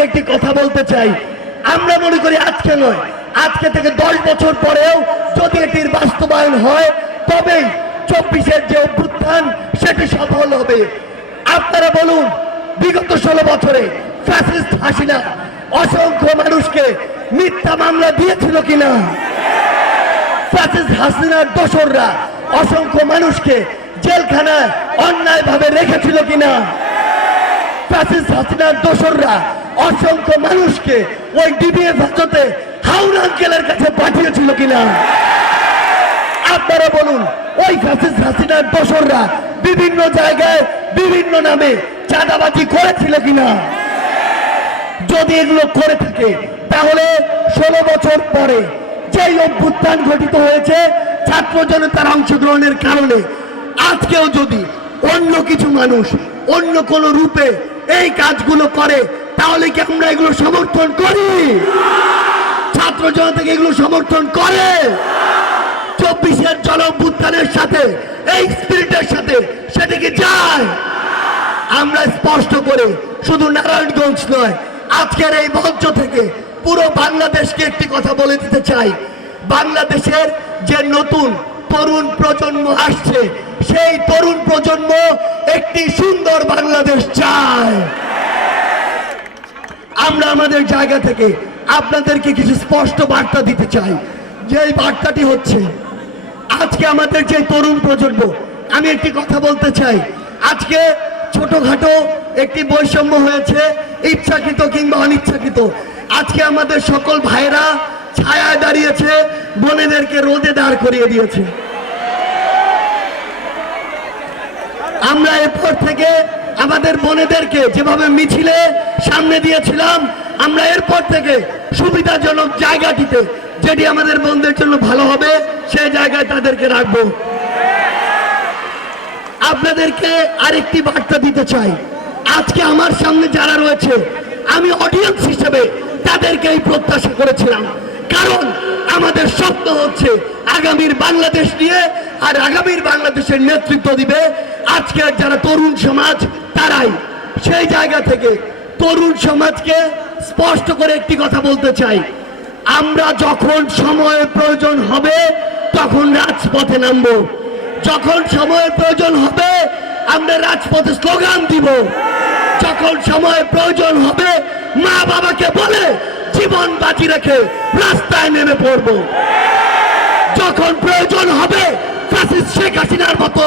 একটি কথা বলতে চাই। আমরা মনে করি আজকে নয়। আজকে থেকে দশ বছর পরেও যদি এটির বাস্তবায়ন হয়, তবেই চব্বিশের যে অভ্যুত্থান, সেটি সফল হবে। আপনারা বলুন, বিগত ষোলো বছরে ফ্যাসিস্ট হাসিনা অসংখ্য মানুষকে মিথ্যা মামলা দিয়েছিল কিনা? ফ্যাসিস্ট হাসিনার দোসররা অসংখ্য মানুষকে জেলখানায় অন্যায়ভাবে রেখেছিল কিনা? ফ্যাসিস্ট হাসিনার দোসররা অসংখ্য মানুষকে ওই ডিবিএফ হাজতে আঙ্কেলের কাছে পাঠিয়েছিল কিনা? আপনারা বলুন, ওই হাসিনার দোসররা বিভিন্ন জায়গায়, বিভিন্ন নামে চাঁদাবাজি করেছিল কিনা? যদি এগুলো করে থাকে, তাহলে ষোলো বছর পরে যেই অভ্যুত্থান ঘটিত হয়েছে, ছাত্র জনতার অংশগ্রহণের কারণে, আজকেও যদি অন্য কিছু মানুষ অন্য কোন রূপে এই কাজগুলো করে, তাহলে কি আমরা এগুলো সমর্থন করি? ছাত্র জনতাকে এগুলো সমর্থন করে? চব্বিশের জল অভ্যুত্থানের সাথে, এই স্পিরিটের সাথে সেটিকে যায়? আমরা স্পষ্ট করে, শুধু নারায়ণগঞ্জ নয়, আজকের এই মঞ্চ থেকে পুরো বাংলাদেশকে একটি কথা বলে দিতে চাই। বাংলাদেশের যে নতুন তরুণ প্রজন্ম আসছে। সেই তরুণ প্রজন্ম একটি সুন্দর বাংলাদেশ চায়। আমরা আমাদের জায়গা থেকে আপনাদেরকে কিছু স্পষ্ট বার্তা দিতে চাই। যে বার্তাটি হচ্ছে, আজকে আমাদের যে তরুণ প্রজন্ম, আমি একটি কথা বলতে চাই। আজকে ছোটখাটো একটি বৈষম্য হয়েছে, ইচ্ছাকৃত কিংবা অনিচ্ছাকৃত। আজকে আমাদের সকল ভাইরা ছায়ায় দাঁড়িয়েছে, বোনেদেরকে রোদে দাঁড় করিয়ে দিয়েছে। আমরা এরপর থেকে আমাদের বোনেদেরকে যেভাবে মিছিলে সামনে দিয়েছিলাম, আমরা এরপর থেকে সুবিধাজনক জায়গাটিতে, যেটি আমাদের বোনদের জন্য ভালো হবে, সেই জায়গায় তাদেরকে রাখব। আপনাদেরকে আরেকটি বার্তা দিতে চাই। আজকে আমার সামনে যারা রয়েছে, আমি অডিয়েন্স হিসেবে তাদেরকে এই প্রত্যাশা করেছিলাম। কারণ আমাদের স্বপ্ন হচ্ছে আগামীর বাংলাদেশ নিয়ে আর আগামীর বাংলাদেশের নেতৃত্ব দিবে। আজকের যারা তরুণ সমাজ, তারাই সেই জায়গা থেকে তরুণ সমাজকে স্পষ্ট করে একটি কথা বলতে চাই। আমরা যখন সময়ের প্রয়োজন হবে, তখন রাজপথে নামবো। যখন সময়ের প্রয়োজন হবে, আমরা রাজপথে স্লোগান দিব। যখন সময় প্রয়োজন হবে মা বাবাকে বলে জীবন বাজি রেখে রাস্তায় নেমে পড়ব। যখন প্রয়োজন হবে ফ্যাসিস্ট শেখ হাসিনার মতো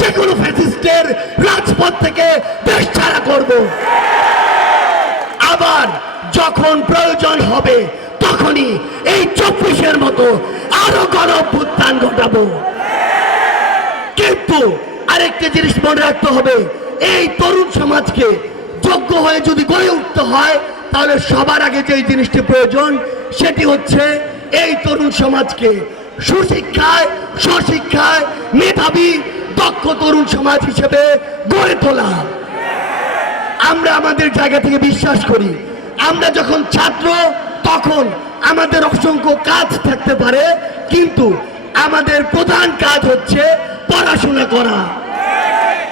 যে কোনো ফ্যাসিস্টের রাজপথ থেকে দেশ ছাড়া করব। আবার যখন প্রয়োজন হবে, তখনই এই চব্বিশের মতো আরও গণ অভ্যুত্থান ঘটাবো। কিন্তু আরেকটা জিনিস মনে রাখতে হবে, এই তরুণ সমাজকে যোগ্য হয়ে যদি গড়ে উঠতে হয় তাহলে সবার আগে যে জিনিসটি প্রয়োজন, সেটি হচ্ছে এই তরুণ সমাজকে সুশিক্ষায়, স্বশিক্ষায় মেধাবী, দক্ষ তরুণ সমাজ হিসেবে গড়ে তোলা। আমরা আমাদের জায়গা থেকে বিশ্বাস করি, আমরা যখন ছাত্র, তখন আমাদের অসংখ্য কাজ থাকতে পারে, কিন্তু আমাদের প্রধান কাজ হচ্ছে পড়াশোনা করা।